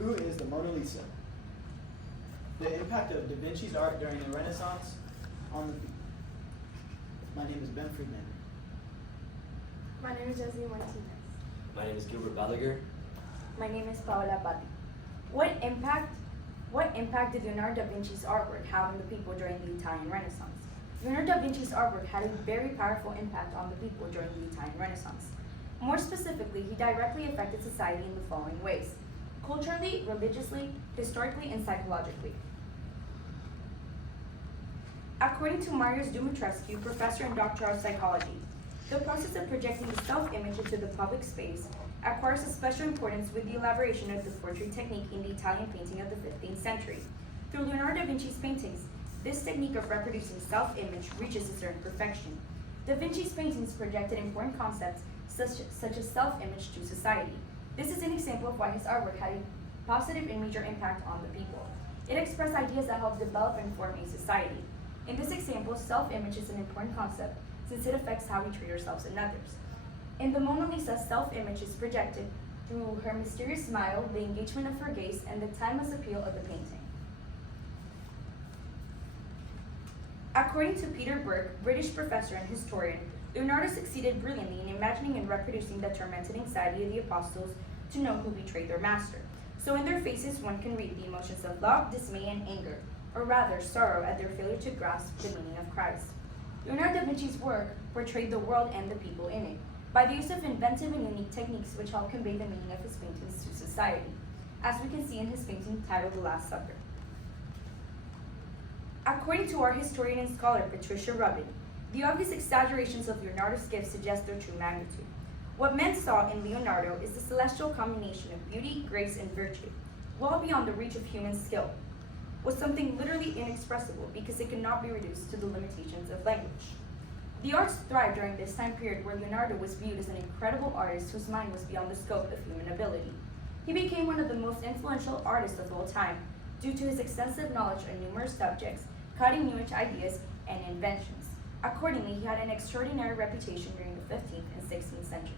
Who is the Mona Lisa? The impact of Da Vinci's art during the Renaissance on the people. My name is Ben Friedman. My name is Josie Martinez. My name is Gilbert Balaguer. My name is Paola Patti. What impact did Leonardo da Vinci's artwork have on the people during the Italian Renaissance? Leonardo da Vinci's artwork had a very powerful impact on the people during the Italian Renaissance. More specifically, he directly affected society in the following ways: culturally, religiously, historically, and psychologically. According to Marius Dumitrescu, professor and doctor of psychology, the process of projecting the self-image into the public space acquires a special importance with the elaboration of the portrait technique in the Italian painting of the 15th century. Through Leonardo da Vinci's paintings, this technique of reproducing self-image reaches a certain perfection. Da Vinci's paintings projected important concepts such as self-image to society. This is an example of why his artwork had a positive and major impact on the people. It expressed ideas that helped develop and form a society. In this example, self-image is an important concept since it affects how we treat ourselves and others. In the Mona Lisa, self-image is projected through her mysterious smile, the engagement of her gaze, and the timeless appeal of the painting. According to Peter Burke, British professor and historian, Leonardo succeeded brilliantly in imagining and reproducing the tormented anxiety of the apostles to know who betrayed their master. So in their faces one can read the emotions of love, dismay, and anger, or rather sorrow at their failure to grasp the meaning of Christ. Leonardo da Vinci's work portrayed the world and the people in it, by the use of inventive and unique techniques which help convey the meaning of his paintings to society, as we can see in his painting titled The Last Supper. According to art historian and scholar Patricia Rubin, the obvious exaggerations of Leonardo's gifts suggest their true magnitude. What men saw in Leonardo is the celestial combination of beauty, grace, and virtue, well beyond the reach of human skill, was something literally inexpressible because it could not be reduced to the limitations of language. The arts thrived during this time period where Leonardo was viewed as an incredible artist whose mind was beyond the scope of human ability. He became one of the most influential artists of all time due to his extensive knowledge on numerous subjects, cutting-edge ideas, and inventions. Accordingly, he had an extraordinary reputation during the 15th and 16th centuries.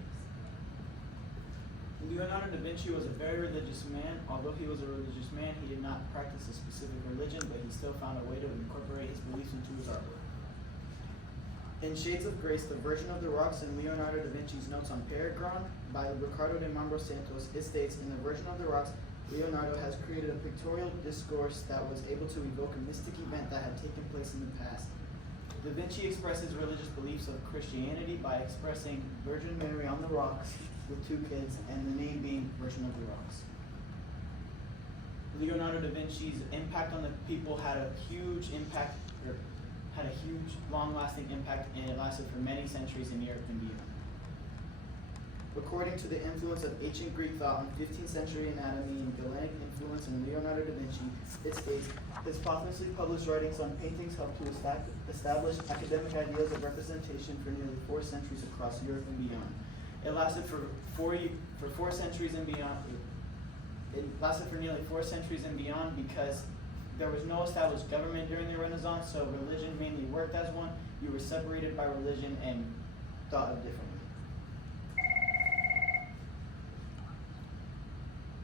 Leonardo da Vinci was a very religious man. Although he was a religious man, he did not practice a specific religion, but he still found a way to incorporate his beliefs into his artwork. In Shades of Grace, the Virgin of the Rocks in Leonardo da Vinci's Notes on Peregrine by Ricardo de Mambro Santos, it states, in the Virgin of the Rocks, Leonardo has created a pictorial discourse that was able to evoke a mystic event that had taken place in the past. Da Vinci expresses religious beliefs of Christianity by expressing Virgin Mary on the rocks with two kids, and the name being Virgin of the Rocks. Leonardo da Vinci's impact on the people had a huge impact, had a huge, long-lasting impact, and it lasted for many centuries in Europe and beyond. According to the influence of ancient Greek thought on 15th century anatomy and Galenic influence in Leonardo da Vinci, it states, his posthumously published writings on paintings helped to establish academic ideas of representation for nearly 4 centuries across Europe and beyond. It lasted for 4 centuries and beyond. It lasted for nearly 4 centuries and beyond because there was no established government during the Renaissance, so religion mainly worked as one. You were separated by religion and thought of differently.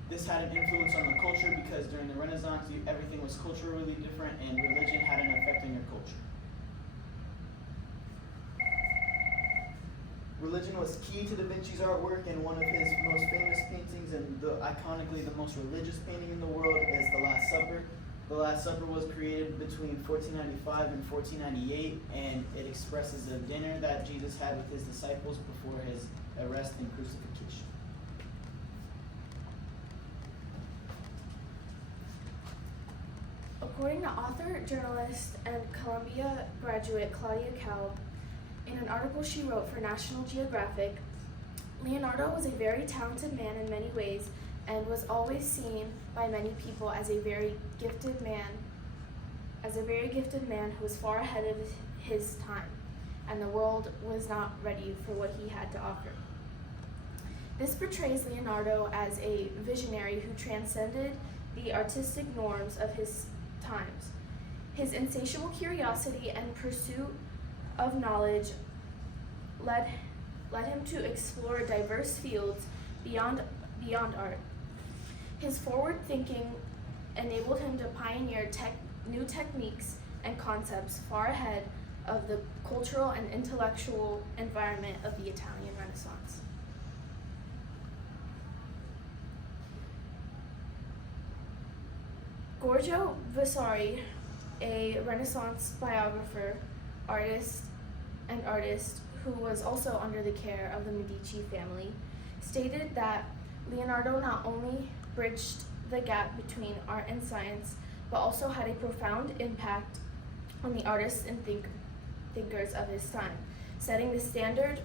This had an influence on the culture because during the Renaissance, everything was culturally different and religion had an effect on your culture. Religion was key to Da Vinci's artwork, and one of his most famous paintings and iconically the most religious painting in the world is The Last Supper. The Last Supper was created between 1495 and 1498, and it expresses a dinner that Jesus had with his disciples before his arrest and crucifixion. According to author, journalist, and Columbia graduate Claudia Kalb, in an article she wrote for National Geographic, Leonardo was a very talented man in many ways and was always seen by many people as a very gifted man who was far ahead of his time, and the world was not ready for what he had to offer. This portrays Leonardo as a visionary who transcended the artistic norms of his times. His insatiable curiosity and pursuit of knowledge led him to explore diverse fields beyond art. His forward thinking enabled him to pioneer new techniques and concepts far ahead of the cultural and intellectual environment of the Italian Renaissance. Giorgio Vasari, a Renaissance biographer, artist who was also under the care of the Medici family, stated that Leonardo not only bridged the gap between art and science, but also had a profound impact on the artists and thinkers of his time, setting the standard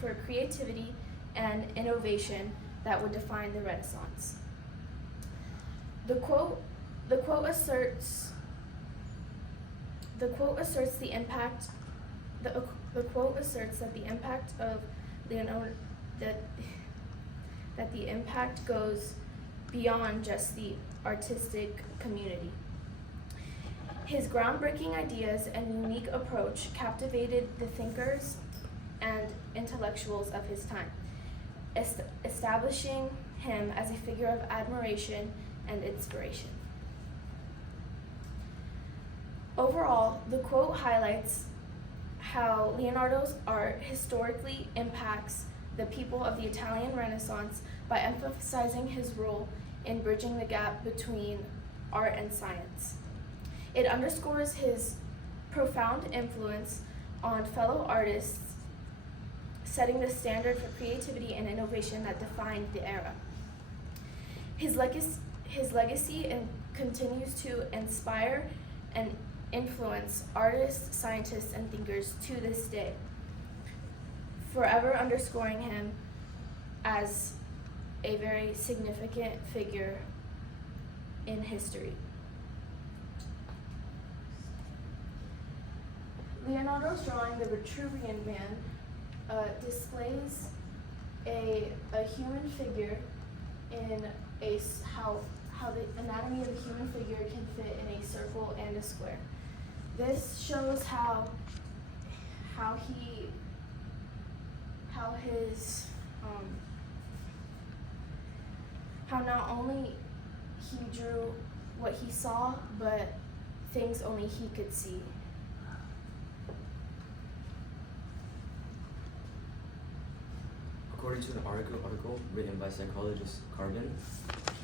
for creativity and innovation that would define the Renaissance. The quote asserts that the impact of Leonardo that the impact goes beyond just the artistic community. His groundbreaking ideas and unique approach captivated the thinkers and intellectuals of his time, establishing him as a figure of admiration and inspiration. Overall, the quote highlights how Leonardo's art historically impacts the people of the Italian Renaissance by emphasizing his role in bridging the gap between art and science. It underscores his profound influence on fellow artists, setting the standard for creativity and innovation that defined the era. His legacy continues to inspire and influence artists, scientists, and thinkers to this day, forever underscoring him as a very significant figure in history. Leonardo's drawing, The Vitruvian Man, displays a human figure in how the anatomy of a human figure can fit in a circle and a square. This shows how not only he drew what he saw, but things only he could see. According to an article written by psychologist Carbon,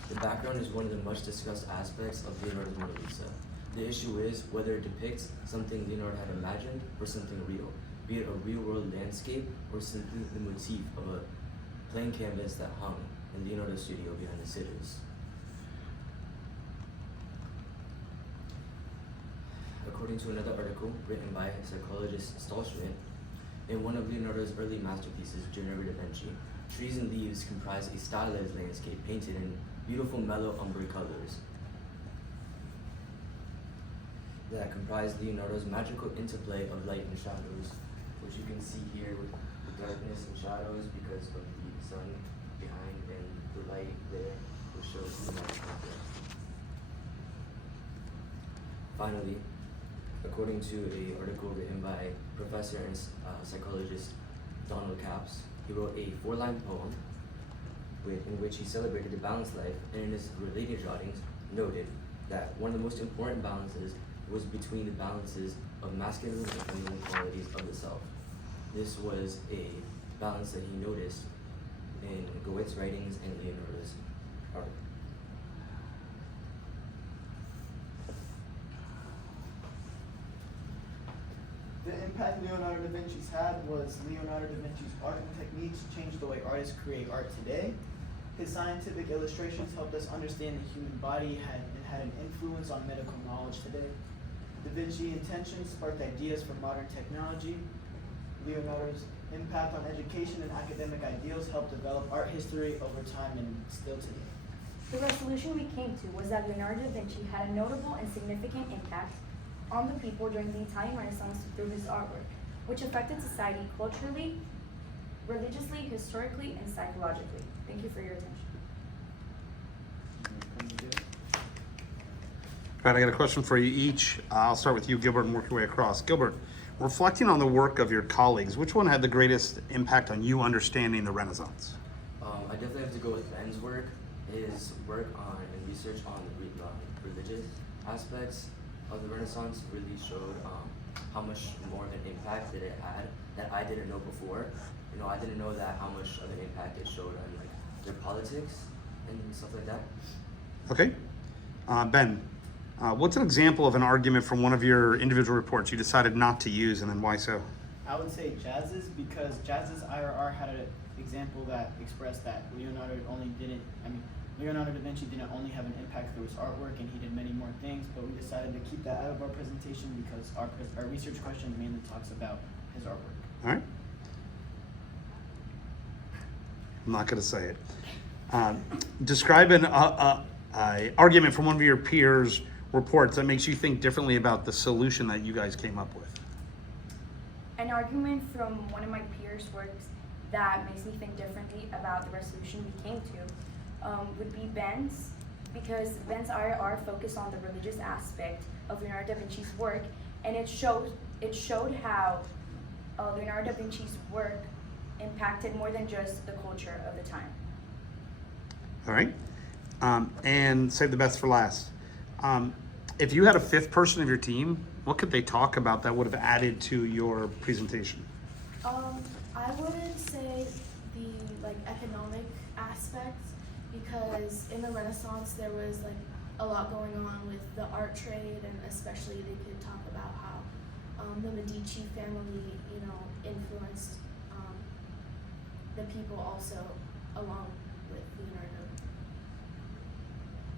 the background is one of the much discussed aspects of Leonardo's Mona Lisa. The issue is whether it depicts something Leonardo had imagined or something real, be it a real-world landscape or simply the motif of a plain canvas that hung in Leonardo's studio behind the scissors. According to another article written by psychologist Stallschmidt, in one of Leonardo's early masterpieces, Ginevra da Vinci, trees and leaves comprise a stylized landscape painted in beautiful mellow umber colors that comprise Leonardo's magical interplay of light and shadows, which you can see here with the darkness and shadows because of the sun behind and the light there, which shows the magical effect. Finally, according to an article written by professor and psychologist Donald Capps, he wrote a 4-line poem in which he celebrated the balanced life, and in his related jottings noted that one of the most important balances was between the balances of masculine and feminine qualities of the self. This was a balance that he noticed in Goethe's writings and Leonardo's art. The impact Leonardo da Vinci's had was Leonardo da Vinci's art and techniques changed the way artists create art today. His scientific illustrations helped us understand the human body and had an influence on medical knowledge today. Da Vinci intentions sparked ideas for modern technology. Leonardo's impact on education and academic ideals helped develop art history over time and still today. The resolution we came to was that Leonardo da Vinci had a notable and significant impact on the people during the Italian Renaissance through his artwork, which affected society culturally, religiously, historically, and psychologically. Thank you for your attention. All right, I got a question for you each. I'll start with you, Gilbert, and work your way across. Gilbert, reflecting on the work of your colleagues, which one had the greatest impact on you understanding the Renaissance? I definitely have to go with Ben's work. His work on and research on the religious aspects of the Renaissance really showed how much more of an impact that it had that I didn't know before. You know, I didn't know that how much of an impact it showed on like their politics and stuff like that. Okay. Ben, what's an example of an argument from one of your individual reports you decided not to use, and then why so? I would say Jazz's, because Jazz's IRR had an example that expressed that Leonardo da Vinci didn't only have an impact through his artwork, and he did many more things, but we decided to keep that out of our presentation because our research question mainly talks about his artwork. All right. I'm not going to say it. Describe an argument from one of your peers' reports that makes you think differently about the solution that you guys came up with. An argument from one of my peers' works that makes me think differently about the resolution we came to would be Ben's, because Ben's IRR focused on the religious aspect of Leonardo da Vinci's work, and it showed how Leonardo da Vinci's work impacted more than just the culture of the time. All right. And save the best for last. If you had a fifth person of your team, what could they talk about that would have added to your presentation? I would say the economic aspects, because in the Renaissance there was a lot going on with the art trade, and especially they could talk about how the Medici family, influenced the people also along with Leonardo